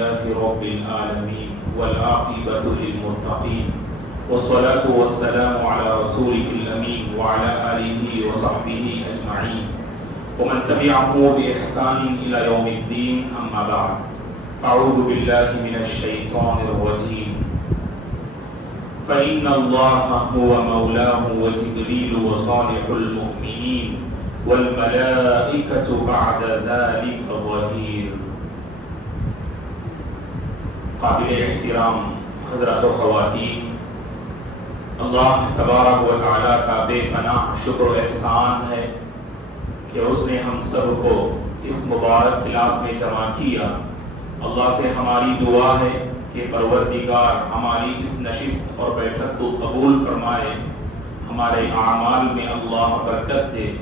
لله رب العالمين والعاقبة للمتقين والصلاة والسلام على رسوله الأمين وعلى آله وصحبه أجمعين ومن تبعه بإحسان إلى يوم الدين أما بعد أعوذ بالله من الشيطان الرجيم فإن الله هو مولاه وجبريل وصالح المؤمنين والملائكة بعد ذلك ظهير. قابل احترام حضرات و خواتین، اللہ تبارک و تعالیٰ کا بے پناہ شکر و احسان ہے کہ اس نے ہم سب کو اس مبارک کلاس میں جمع کیا. اللہ سے ہماری دعا ہے کہ پروردگار ہماری اس نشست اور بیٹھک کو قبول فرمائے، ہمارے اعمال میں اللہ برکت دے،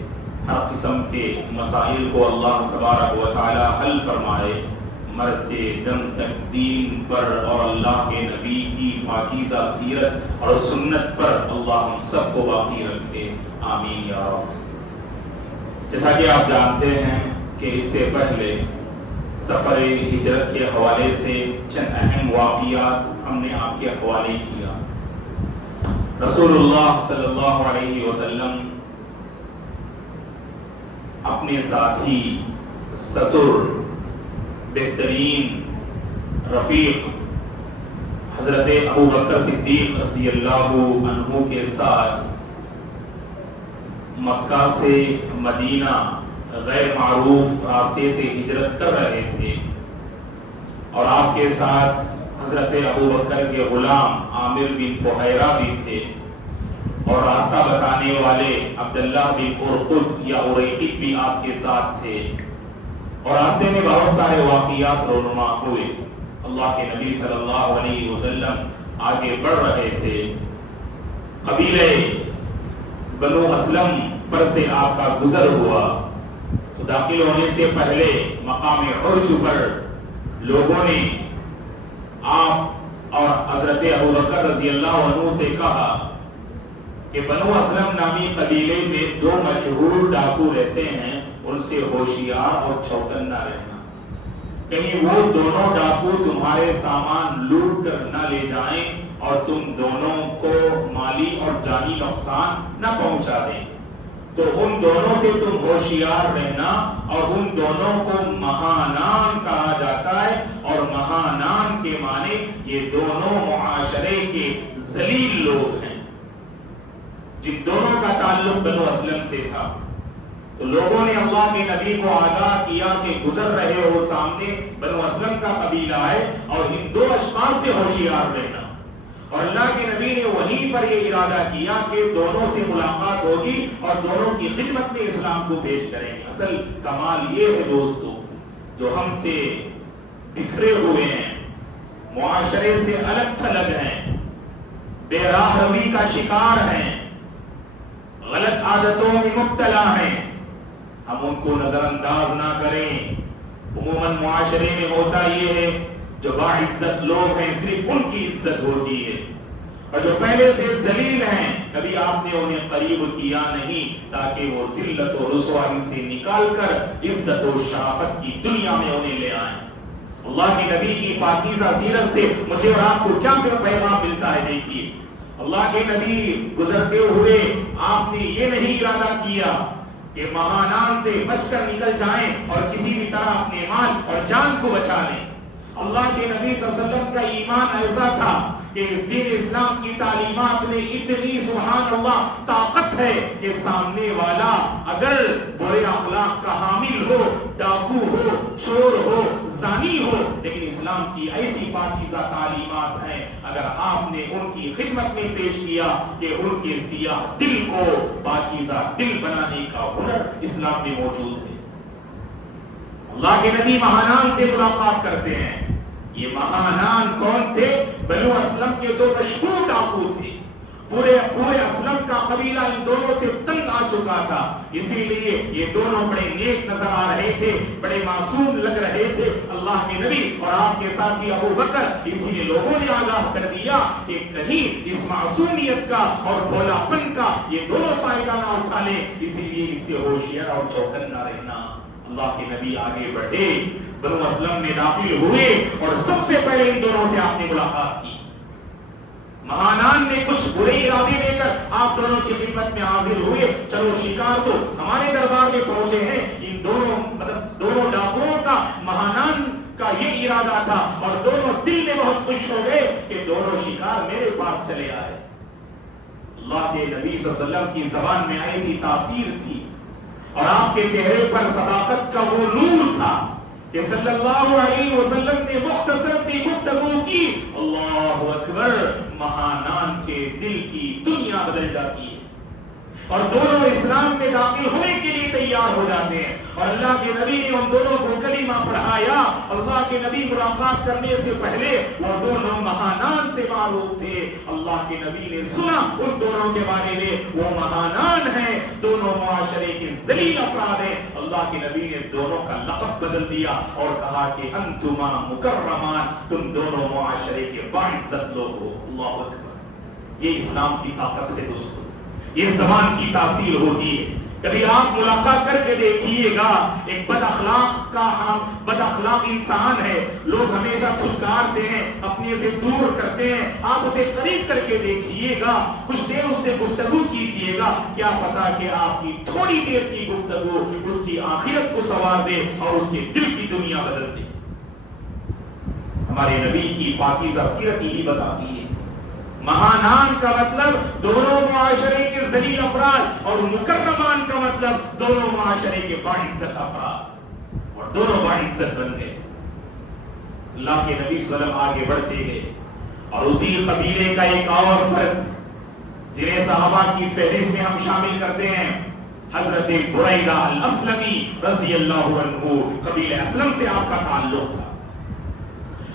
ہر قسم کے مسائل کو اللہ تبارک و تعالی حل فرمائے، مرتے دم تک دین پر اور اللہ کے نبی کی پاکیزہ سیرت اور سنت پر اللہ ہم سب کو باقی رکھے، آمین یا رب. جیسا کہ آپ جانتے ہیں کہ اس سے پہلے سفر ہجرت کے حوالے سے چند اہم واقعات ہم نے آپ کے حوالے کیا. رسول اللہ صلی اللہ علیہ وسلم اپنے ساتھی، سسر، بہترین رفیق حضرت ابوبکر صدیق رضی اللہ عنہ کے ساتھ مکہ سے مدینہ غیر معروف راستے سے ہجرت کر رہے تھے، اور آپ کے ساتھ حضرت ابوبکر کے غلام عامر بن فہیرہ بھی تھے، اور راستہ بتانے والے عبداللہ بن ارقد یا اریقد بھی آپ کے ساتھ تھے. اور راستے میں بہت سارے واقعات رونما ہوئے. اللہ کے نبی صلی اللہ علیہ وسلم آگے بڑھ رہے تھے. قبیلے بنو اسلم پر سے آپ کا گزر ہوا، تو داخل ہونے سے پہلے مقام عرج پر لوگوں نے آپ اور حضرت ابوبکر رضی اللہ عنہ سے کہا کہ بنو اسلم نامی قبیلے میں دو مشہور ڈاکو رہتے ہیں، ان سے ہوشیار اور چوکنا رہنا، کہیں وہ دونوں ڈاکو تمہارے سامان لوٹ کر نہ لے جائیں اور تم دونوں کو مالی اور جانی نقصان نہ پہنچا دیں. تو ان دونوں سے تم ہوشیار رہنا، اور ان دونوں کو مہانان کہا جاتا ہے، اور مہانان کے معنی یہ دونوں معاشرے کے ذلیل لوگ ہیں جن دونوں کا تعلق بنو اسلم سے تھا. تو لوگوں نے اللہ کے نبی کو آگاہ کیا کہ گزر رہے ہو سامنے بنو اسلم کا قبیلہ ہے، اور ان دو اشخاص سے ہوشیار رہنا. اور اللہ کے نبی نے وہیں پر یہ ارادہ کیا کہ دونوں سے ملاقات ہوگی اور دونوں کی خدمت میں اسلام کو پیش کریں گے. اصل کمال یہ ہے دوستو، جو ہم سے بکھرے ہوئے ہیں، معاشرے سے الگ تھلگ ہیں، بے راہ روی کا شکار ہیں، غلط عادتوں میں مبتلا ہیں، ہم ان کو نظر انداز نہ کریں. عموماً معاشرے میں ہوتا یہ ہے، جو باعزت لوگ ہیں صرف ان کی عزت ہوتی ہے، اور جو پہلے سے ذلیل ہیں کبھی آپ نے انہیں قریب کیا نہیں تاکہ وہ ذلت و رسوائی سے نکال کر عزت و شرافت کی دنیا میں انہیں لے آئیں. اللہ کے نبی کی پاکیزہ سیرت سے مجھے اور آپ کو کیا پیغام ملتا ہے. دیکھیے، اللہ کے نبی گزرتے ہوئے آپ نے یہ نہیں ارادہ کیا کہ مہانان سے بچ کر نکل جائیں اور کسی بھی طرح اپنے مال اور جان کو بچا لیں. اللہ کے نبی صلی اللہ علیہ وسلم کا ایمان ایسا تھا کہ دین اسلام کی تعلیمات میں اتنی سبحان اللہ طاقت ہے کہ سامنے والا اگر برے اخلاق کا حامل ہو، ڈاکو ہو، چور ہو، زانی ہو، لیکن اسلام کی ایسی پاکیزہ تعلیمات ہیں، اگر آپ نے ان کی خدمت میں پیش کیا کہ ان کے سیاہ دل کو پاکیزہ دل بنانے کا ہنر اسلام میں موجود ہے. اللہ کے نبی مہانان سے ملاقات کرتے ہیں. یہ مہانان کون تھے؟ بنو اسلم کے دو مشہور ڈاکو تھے. پورے اسلم کا قبیلہ ان دونوں سے تنگ آ چکا تھا، اسی لیے یہ دونوں بڑے نیک نظر آ رہے تھے، بڑے معصوم لگ رہے تھے. اللہ کے نبی اور آپ کے ساتھی ابوبکر، اسی لیے لوگوں نے آگاہ کر دیا کہ کہیں اس معصومیت کا اور بھولا پن کا یہ دونوں فائدہ نہ اٹھا لیں، اسی لیے اس سے ہوشیار اور چوکنا رہنا. اللہ کے نبی آگے بڑھے، بنو اسلم میں داخل ہوئے اور سب سے پہلے ان دونوں سے آپ نے ملاقات کی۔ مہانان نے کچھ برے ارادے لے کر آپ دونوں کی خدمت میں حاضر ہوئے، چلو شکار تو ہمارے دربار میں پہنچے ہیں۔ ان دونوں ڈاکوؤں کا مہانان کا یہ ارادہ تھا اور دونوں دل میں بہت خوش ہو گئے کہ دونوں شکار میرے پاس چلے آئے۔ اللہ کے نبی صلی اللہ علیہ وسلم کی زبان میں ایسی تاثیر تھی اور آپ کے چہرے پر صداقت کا وہ نور تھا کہ صلی اللہ علیہ وسلم نے مختصر سی گفتگو کی، اللہ اکبر، مہانان کے دل کی دنیا بدل جاتی ہے اور دونوں اسلام میں داخل ہونے کے لیے تیار ہو جاتے ہیں۔ اور اللہ کے نبی نے ان دونوں کو کلمہ پڑھایا۔ اللہ کے نبی ملاقات کرنے سے پہلے وہ دونوں مہانان سے معروف تھے۔ اللہ کے نبی نے سنا ان دونوں کے بارے میں، وہ مہانان ہیں، دونوں معاشرے کے ذلیل افراد ہیں۔ اللہ کے نبی نے دونوں کا لقب بدل دیا اور کہا کہ انتما مکرمان، تم دونوں معاشرے کے باعزت لوگ ہو۔ اللہ اکبر، یہ اسلام کی طاقت ہے دوستو، یہ زبان کی تاثیر ہوتی ہے۔ کبھی آپ ملاقات کر کے دیکھیے گا، ایک بد اخلاق انسان ہے، لوگ ہمیشہ دھتکارتے ہیں، اپنے سے دور کرتے ہیں، آپ اسے قریب کر کے دیکھیے گا، کچھ دیر اس سے گفتگو کیجیے گا، کیا پتا کہ آپ کی تھوڑی دیر کی گفتگو اس کی آخرت کو سنوار دے اور اس کے دل کی دنیا بدل دے۔ ہمارے نبی کی پاکیزہ سیرت یہی بتاتی ہے۔ مہانان کا مطلب دونوں معاشرے کے ذلیل افراد اور مکرمان کا مطلب دونوں معاشرے کے باعزت افراد، اور دونوں باعزت بن گئے۔ اللہ کے نبی صلی اللہ علیہ وسلم آگے بڑھتے گئے اور اسی قبیلے کا ایک اور فرد جنہیں صحابہ کی فہرست میں ہم شامل کرتے ہیں، حضرت بریدہ الاسلمی رضی اللہ عنہ، قبیلہ اسلم سے آپ کا تعلق تھا۔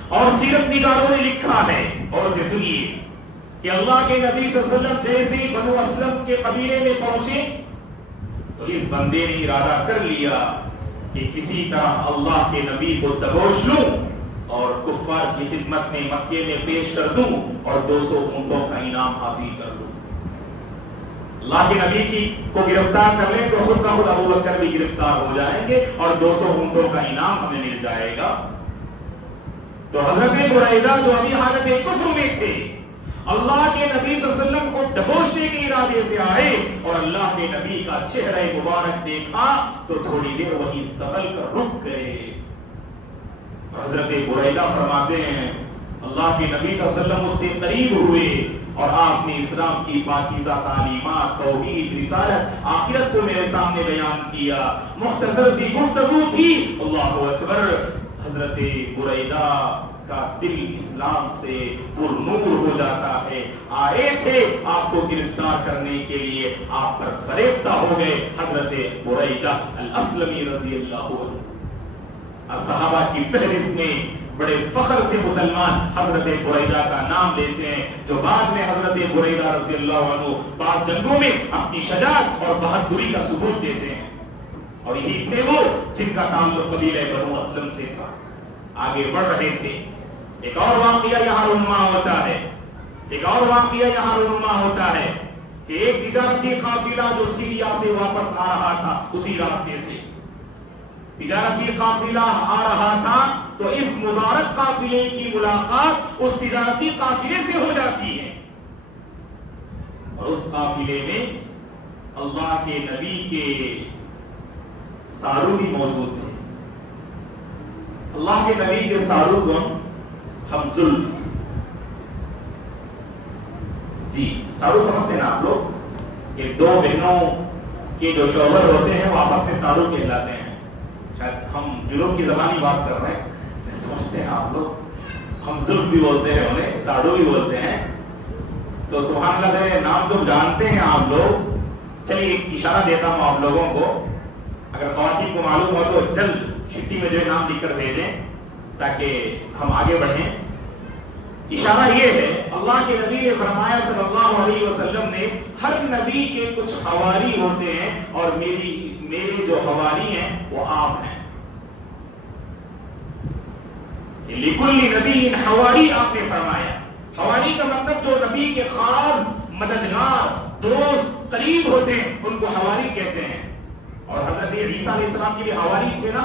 اور سیرت نگاروں نے لکھا ہے، اور اسے سنیے، کہ اللہ کے نبی صلی اللہ علیہ وسلم جیسے ہی بنو اسلم کے قبیلے میں پہنچے تو اس بندے نے ارادہ کر لیا کہ کسی طرح اللہ کے نبی کو دبوچ لوں اور کفار کی خدمت میں مکے میں پیش کر دوں اور 200 اونٹوں کا انعام حاصل کر لوں۔ اللہ کے نبی کو گرفتار کر لیں تو خود بخود ابو بکر بھی گرفتار ہو جائیں گے اور 200 اونٹوں کا انعام ہمیں مل جائے گا۔ تو حضرت بریدہ جو ابھی حالت کفر میں تھے، اللہ کے نبی صلی اللہ علیہ وسلم کو دبوچنے کے ارادے سے آئے اور اللہ کے نبی کا چہرہ مبارک دیکھا تو تھوڑی دیر وہیں سنبھل کر رک گئے۔ حضرت بریدہ فرماتے ہیں اللہ کے نبی صلی اللہ علیہ وسلم اس سے قریب ہوئے اور آپ نے اسلام کی پاکیزہ تعلیمات، توحید، رسالت، آخرت کو میرے سامنے بیان کیا۔ مختصر سی گفتگو تھی، اللہ اکبر، حضرت بریدہ کا دل اسلام سے پر نور ہو جاتا ہے۔ آئے تھے آپ کو گرفتار کرنے کے لیے، آپ پر فریفتہ ہو گئے۔ حضرت بریدہ الاسلمی رضی اللہ عنہ صحابہ کی فہرست میں بڑے فخر سے مسلمان حضرت بریدہ کا نام لیتے ہیں، جو بعد میں حضرت بریدہ رضی اللہ عنہ بعض جنگوں میں اپنی شجاعت اور بہادری کا ثبوت دیتے ہیں۔ اور یہی تھے وہ جن کا تعلق قبیلہ بنو اسلم سے تھا۔ آگے بڑھ رہے تھے، ایک اور واقعہ یہاں رونما ہوتا ہے، کہ ایک تجارتی قافلہ جو سیریا سے واپس آ رہا تھا، اسی راستے سے تجارتی قافلہ آ رہا تھا، تو اس مبارک قافلے کی ملاقات اس تجارتی قافلے سے ہو جاتی ہے، اور اس قافلے میں اللہ کے نبی کے سارو بھی موجود تھے۔ اللہ کے نبی کے سارو کون؟ حمزلف، جی سارو سمجھتے ہیں نا آپ لوگ، کہ دو بہنوں کے جو شوہر ہوتے ہیں وہ آپس میں سارو کہلاتے ہیں۔ شاید ہم جنوب کی زبانی بات کر رہے ہیں، سمجھتے ہیں آپ لوگ، حمزلف بھی بولتے ہیں انہیں، سارو بھی بولتے ہیں۔ تو سبحان اللہ ہے، نام تو جانتے ہیں آپ لوگ۔ چلیے ایک اشارہ دیتا ہوں آپ لوگوں کو، اگر خواتین کو معلوم ہو تو جلد چھٹی میں جو نام لکھ کر بھیجیں تاکہ ہم آگے بڑھیں۔ اشارہ یہ ہے، اللہ کے نبی نے فرمایا صلی اللہ علیہ وسلم نے، ہر نبی کے کچھ حواری ہوتے ہیں اور میرے جو حواری ہیں وہ آپ ہیں۔ لِكُلِّ نَبِيٍّ حواری آپ نے فرمایا۔ حواری کا مطلب جو نبی کے خاص مددگار، دوست، قریب ہوتے ہیں، ان کو حواری کہتے ہیں۔ اور حضرت عیسیٰ علیہ السلام کے بھی حواری تھے نا،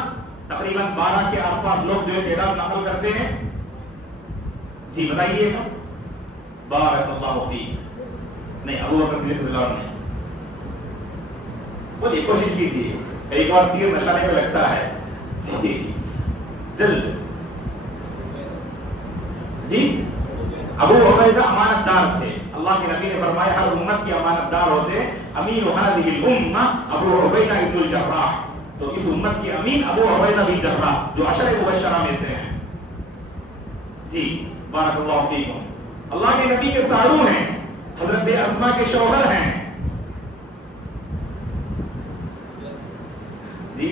تقریباً 12 کے آس پاس لوگ جو تعداد نقل کرتے ہیں. جی بتائیے گا. بارک اللہ فیک. نہیں، ابو بکر صدیق رضی اللہ عنہ نے بولیے، کوشش کیجیے. ایک بار تیر نشانے پہ لگتا ہے. جی جلد. جی ابو عبیدہ امانت دار تھے. اللہ کے نبی نے فرمایا ہر امت کے امانت دار ہوتے ہیں. امین هذه الامه ابو عبیدہ ابن الجراح. تو اس امت کے امین ابو عبیدہ بن جراح جو عشرہ مبشرہ میں سے ہیں. جی بارک اللہ فیکم. اللہ کے نبی کے ساڑو ہیں، حضرت اسماء کے شوہر ہیں. جی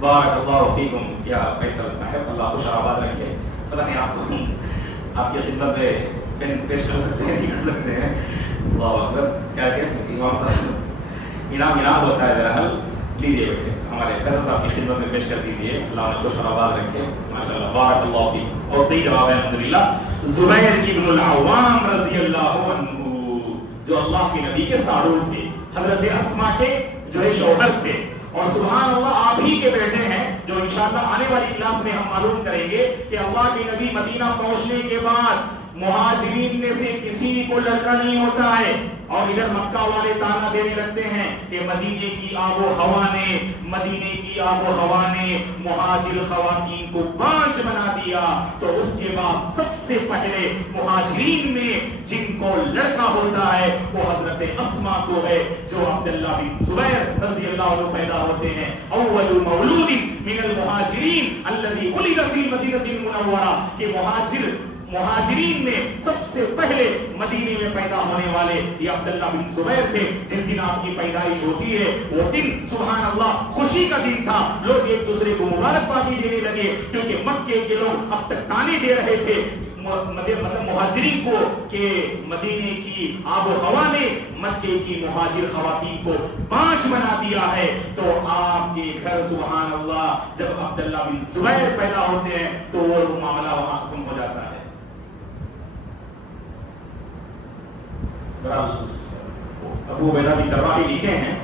بارک اللہ فیکم یا فیصل صاحب، اللہ خوش آباد رکھے. پتہ نہیں آپ کو آپ کی خدمت میں پین پیش کر سکتے ہیں نہیں کر سکتے ہیں. اللہ اکبر. کیا کہ امام صاحب انعام ہوتا ہے. ذرا حل لیجیے بیٹے، ہمارے فیصل صاحب کی خدمت میں پیش کر دیجیے. اللہ نے خوش آباد رکھے. ماشاءاللہ بارک اللہ فیک. اور صحیح جواب ہے الحمدللہ. زبیر ابن العوام رضی اللہ عنہ جو اللہ کے نبی کے ساڑو تھے، حضرت اسماء کے جو ہے شوہر تھے، اور سبحان اللہ آپ ہی کے بیٹے ہیں جو انشاءاللہ آنے والی کلاس میں ہم معلوم کریں گے کہ اللہ کے نبی مدینہ پہنچنے کے بعد مہاجرین میں سے کسی کو لڑکا نہیں ہوتا ہے، اور ادھر مکہ والے تانا دینے لگتے ہیں کہ مدینے کی آب و ہوا نے مہاجر خواتین کو بانجھ بنا دیا. تو اس کے بعد سب سے پہلے مہاجرین میں جن کو لڑکا ہوتا ہے وہ حضرت اسماء کو ہے، جو عبداللہ بن زبیر رضی اللہ عنہ پیدا ہوتے ہیں. اول مولود من المہاجرین الذي ولد في المدینہ المنورہ، کہ مہاجرین میں سب سے پہلے مدینے میں پیدا ہونے والے یہ عبداللہ بن زبیر تھے. جس دن آپ کی پیدائش ہوتی ہے وہ دن سبحان اللہ خوشی کا دن تھا. لوگ ایک دوسرے کو مبارکبادی دینے لگے، کیونکہ مکے کے لوگ اب تک تانے دے رہے تھے مطلب مہاجرین کو کہ مدینے کی آب و ہوا نے مکے کی مہاجر خواتین کو بانجھ بنا دیا ہے. تو آپ کے گھر سبحان اللہ جب عبداللہ بن زبیر پیدا ہوتے ہیں تو وہ معاملہ وہاں ختم ہو جاتا ہے. ابو عبیدہ بن جراح لکھے ہیں،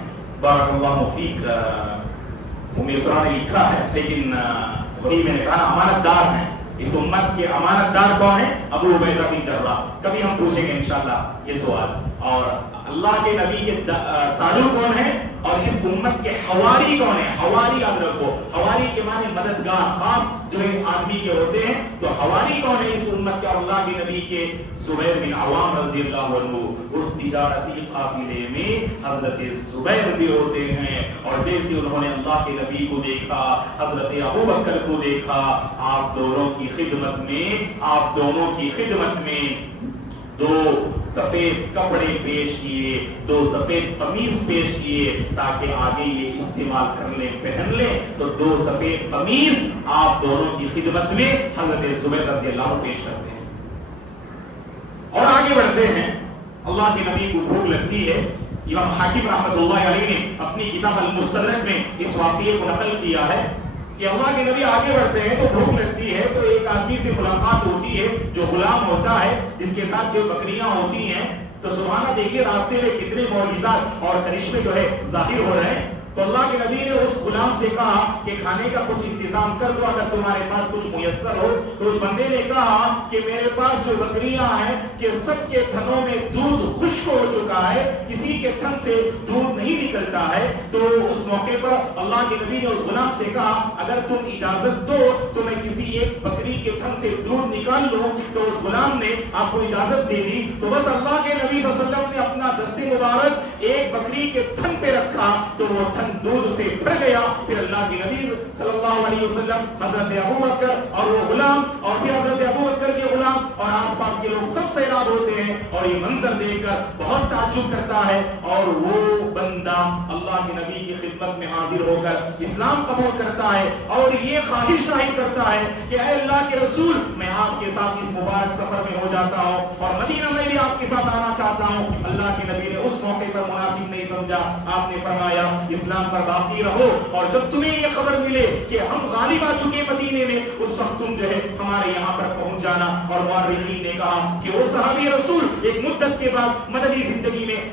بارک اللہ فیک. میسرا نے لکھا ہے، لیکن وہی میں نے کہا امانت دار ہیں. اس امت کے امانت دار کون ہیں؟ ابو عبیدہ بن جراح. کبھی ہم پوچھیں گے انشاءاللہ یہ سوال. اور اللہ کے نبی کے ساڑو کون ہیں اور اس امت کے حواری کون ہیں؟ حواری یاد رکھو، حواری کے معنی مددگار خاص جو ہے آدمی کے ہوتے ہیں. تو حواری کون ہے اس امت کے؟ اللہ کے نبی کے زبیر بن عوام رضی اللہ عنہ. اس تجارتی قافلے میں حضرت زبیر بھی ہوتے ہیں. اور جیسے انہوں نے اللہ کے نبی کو دیکھا، حضرت ابو بکر کو دیکھا، آپ دونوں کی خدمت میں دو سفید کپڑے پیش کیے، دو سفید قمیص پیش کیے تاکہ آگے یہ استعمال کر لیں، پہن لیں. تو دو سفید قمیص آپ دونوں کی خدمت میں حضرت زبیر رضی اللہ عنہ پیش کرتے ہیں. اور آگے بڑھتے ہیں. اللہ کے نبی کو بھوک لگتی ہے. امام حاکم رحمۃ اللہ علیہ نے اپنی کتاب المستدرک میں اس واقعے کو نقل کیا ہے کہ اللہ کے نبی آگے بڑھتے ہیں تو بھوک لگتی ہے. تو ایک آدمی سے ملاقات ہوتی ہے جو غلام ہوتا ہے، جس کے ساتھ جو بکریاں ہوتی ہیں. تو سبحانہ دیکھیے راستے میں کتنے معجزات اور کرشمے جو ہے ظاہر ہو رہے ہیں. تو اللہ کے نبی نے اس غلام سے کہا کہ کھانے کا کچھ انتظام کر دو اگر تمہارے پاس کچھ میسر ہو. تو اس بندے نے کہا کہ میرے پاس جو بکریاں ہیں کہ سب کے تھنوں میں دودھ خشک ہو چکا ہے، کسی کے تھن سے دودھ نہیں نکلتا ہے. تو اس موقع پر اللہ کے نبی نے اس غلام سے کہا اگر تم اجازت دو تو میں کسی ایک بکری کے تھن سے دودھ نکال لوں. تو اس غلام نے آپ کو اجازت دے دی. تو بس اللہ کے نبی صلی اللہ علیہ وسلم نے اپنا دست مبارک ایک بکری کے تھن پہ رکھا تو وہ تھن دودھ سے بھر گیا. پھر اللہ کے نبی صلی اللہ علیہ وسلم، حضرت ابو بکر اور وہ غلام اور پھر حضرت ابو بکر کے غلام اور آس پاس کے لوگ سب سیراب ہوتے ہیں اور یہ منظر دیکھ کر بہت تعجب کرتا ہے. اور وہ بندہ اللہ کے نبی کی خدمت میں حاضر ہو کر اسلام قبول کرتا ہے اور یہ خواہش ظاہر کرتا ہے کہ اے اللہ کے رسول میں آپ کے ساتھ اس مبارک سفر میں ہو جاتا ہوں اور مدینہ میں بھی آپ کے ساتھ آنا چاہتا ہوں. اللہ کے نبی نے اس موقع پر مناسب نہیں سمجھا. آپ نے فرمایا اسلام پر باقی رہو اور جب تمہیں یہ خبر ملے کہ ہم غالب آ چکے مدینے میں اس وقت تم جو ہے ہمارے یہاں پر پہنچ جانا. اور مورخین نے کہا کہ وہ صحابی رسول ایک مدت کے بعد مدنی زندگی میں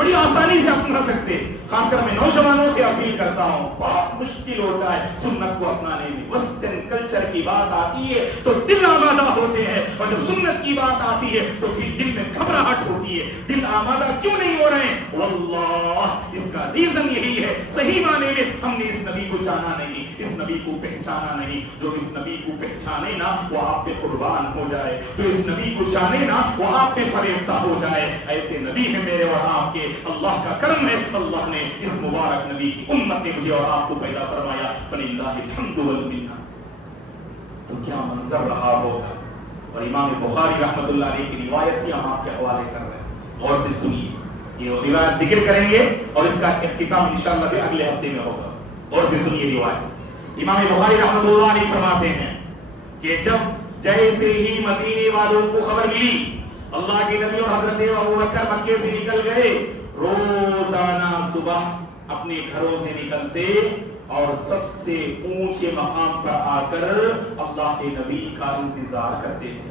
بڑی آسانی سے اپنا سکتے. خاص کر میں نوجوانوں سے اپیل کرتا ہوں, بہت مشکل ہوتا ہے سنت کو اپنانے میں. ویسٹرن کلچر کی بات آتی ہے تو دل آمادہ ہوتے ہیں, اور جب سنت کی بات آتی ہے تو پھر دل میں گھبراہٹ ہوتی ہے. دل آمادہ کیوں نہیں ہو رہے ہیں؟ واللہ اس کا ریزن یہی ہے, صحیح معنی میں ہم نے اس نبی کو جانا نہیں, اس نبی کو پہچانا نہیں. جو اس نبی کو پہچانے نا وہ آپ پہ قربان ہو جائے, جو اس نبی کو جانے نا وہ آپ پہ فریفتہ ہو جائے. ایسے نبی ہے میرے اور آپ کے, اللہ کا کرم ہے, اللہ نے اس مبارک نبی کی امت نے مجھے اور آپ کو پیدا فرمایا. فللہ الحمد والمنہ. تو کیا منظر رہا ہوگا. اور امام بخاری رحمۃ اللہ علیہ کی روایت ہی ہم آپ کے حوالے کر رہے ہیں, غور سے سنیے. یہ روایت ذکر کریں گے اور اس کا اختتام انشاءاللہ اگلے ہفتے میں ہوگا. غور سے سنیے روایت. امام بخاری رحمۃ اللہ علیہ فرماتے ہیں کہ جب جیسے ہی مدینے والوں کو خبر ملی اللہ کے نبی اور حضرت ابوبکر مکے سے نکل گئے, روزانہ صبح اپنے گھروں سے نکلتے اور سب سے اونچے مقام پر آ کر اللہ کے نبی کا انتظار کرتے تھے.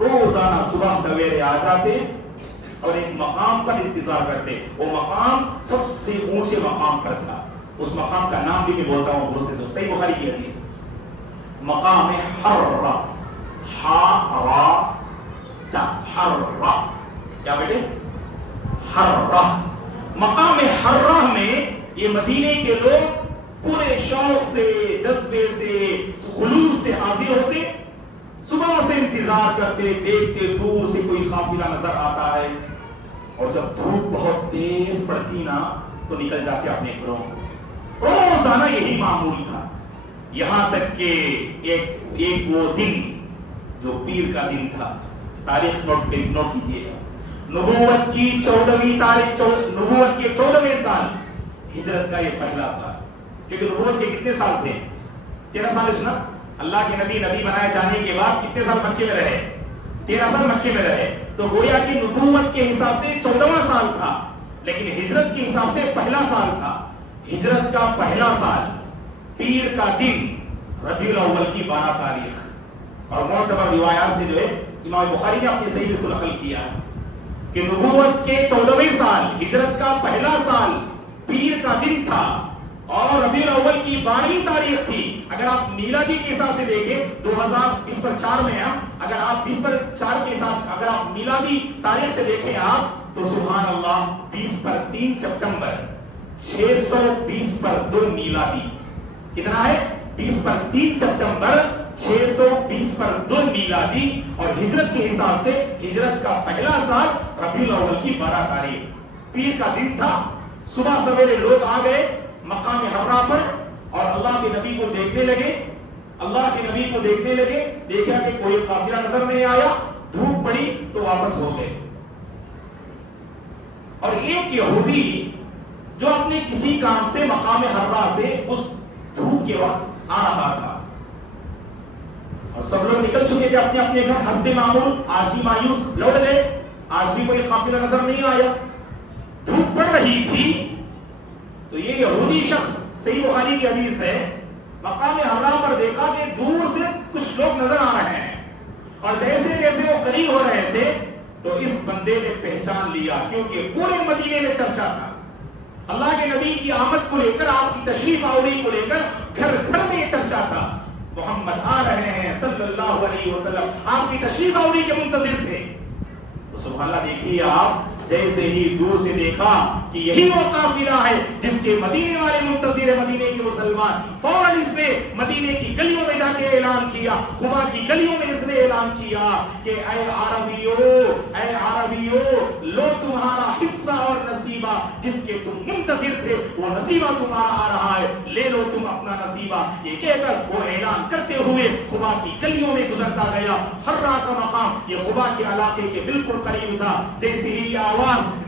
روزانہ صبح سویرے آ جاتے اور ایک مقام پر انتظار کرتے. وہ مقام سب سے اونچے مقام پر تھا. اس مقام کا نام بھی میں بولتا ہوں غور سے. صحیح بخاری کی حدیث, مقام حرہ, حرہ, کیا بیٹے؟ حرہ. مقام حرہ میں یہ مدینے کے لوگ پورے شوق سے, جذبے سے, خلوص سے حاضر ہوتے, صبح سے انتظار کرتے, دیکھتے دور سے کوئی قافلہ نظر آتا ہے, اور جب دھوپ بہت تیز پڑتی نا تو نکل جاتے اپنے گھروں. روزانہ یہی معمول تھا, یہاں تک کہ ایک وہ دن جو پیر کا دن تھا. تاریخ نوٹ کیجیے. نبوت کی 14ویں تاریخ, نبوت کے 14ویں سال, ہجرت کا یہ پہلا سال. کیونکہ نبوت کے کتنے سال تھے؟ 13 سال ہے نا. اللہ کے نبی بنائے جانے کے بعد کتنے سال مکے میں رہے؟ 13 سال مکے میں رہے. تو گویا کہ نبوت کے حساب سے 14واں سال تھا, لیکن ہجرت کے حساب سے پہلا سال تھا. ہجرت کا پہلا سال, پیر کا دن, ربیع الاول کی 12 تاریخ. اور معتبر روایات سے جو ہے امام بخاری نے اپنی صحیح اس کو نقل کیا کہ نبوت کے 14ویں سال, ہجرت کا پہلا سال, پیر کا دن تھا اور ربیع الاول کی 12ویں تاریخ تھی. اگر آپ میلادی کے حساب سے دیکھیں 2020 پر 4 میں ہیں, اگر آپ 20 پر 4 کے حساب سے, اگر آپ میلادی تاریخ سے دیکھیں آپ تو سبحان اللہ 20 پر 3 سپٹمبر, 620 پر 2 میلادی, کتنا ہے؟ 20 پر 3 سپٹمبر, 620 پر 2 میلادی. اور ہجرت کے حساب سے ہجرت کا پہلا سال ربیع الاول کی 12 تاریخ, پیر کا دن تھا. صبح سویرے لوگ آ گئے مقام حرہ پر اور اللہ کے نبی کو دیکھنے لگے. اللہ کے نبی کو دیکھنے لگے, دیکھا کہ کوئی قافلہ نظر نہیں آیا, دھوپ پڑی تو واپس ہو گئے. اور ایک یہودی جو اپنے کسی کام سے مقام حرہ سے اس دھوپ کے وقت آ رہا تھا, اور سب لوگ نکل چکے تھے اپنے اپنے گھر حسب معمول. آج بھی مایوس لوٹ گئے, آج بھی کوئی قافلہ نظر نہیں آیا, دھوپ پڑ رہی تھی. تو یہ یہودی شخص, صحیح بخاری کی حدیث ہے, مقام حرہ پر دیکھا کہ دور سے کچھ لوگ نظر آ رہے ہیں, اور جیسے جیسے وہ قریب ہو رہے تھے تو اس بندے نے پہچان لیا, کیونکہ پورے مدینے میں چرچا تھا اللہ کے نبی کی آمد کو لے کر, آپ کی تشریف آوری کو لے کر, گھر گھر میں یہ چرچا تھا. محمد آ رہے ہیں صلی اللہ علیہ وسلم, آپ کی تشریف آوری کے منتظر تھے. تو سبحان اللہ دیکھیے آپ, جیسے ہی دور سے دیکھا کہ یہی وہ قافلہ ہے جس کے مدینے والے منتظر ہے, مدینے کے مسلمان, فوراً اس نے مدینے کی گلیوں میں جا کے اعلان کیا, خبا کی گلیوں میں اس نے اعلان کیا کہ اے عربیو, لو تمہارا حصہ اور نصیبہ, جس کے تم منتظر تھے وہ نصیبہ تمہارا آ رہا ہے, لے لو تم اپنا نصیبہ. یہ کہہ کر وہ اعلان کرتے ہوئے خبا کی گلیوں میں گزرتا گیا. حرہ کا مقام یہ خبا کے علاقے کے بالکل قریب تھا. جیسے ہی آواز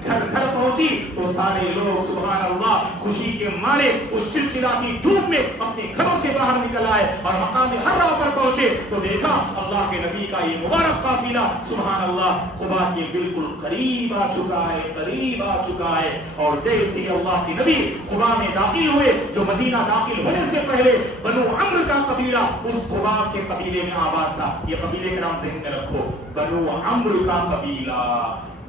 گھر گھر پہنچی تو سارے لوگ سبحان اللہ خوشی کے مارے اس چلچلاتی دھوپ میں اپنے گھروں سے باہر نکل آئے, اور مقام حرہ پر پہنچے تو دیکھا اللہ کے نبی کا یہ مبارک قافلہ سبحان اللہ خبا کے بالکل قریب آ چکا ہے, قریب آ چکا ہے. اور جیسے اللہ کے نبی خبا میں داخل ہوئے, جو مدینہ داخل ہونے سے پہلے بنو عمرو کا قبیلہ اس خبا کے قبیلے میں آباد تھا. یہ قبیلے کا نام ذہن میں رکھو, بنو عمرو کا قبیلہ.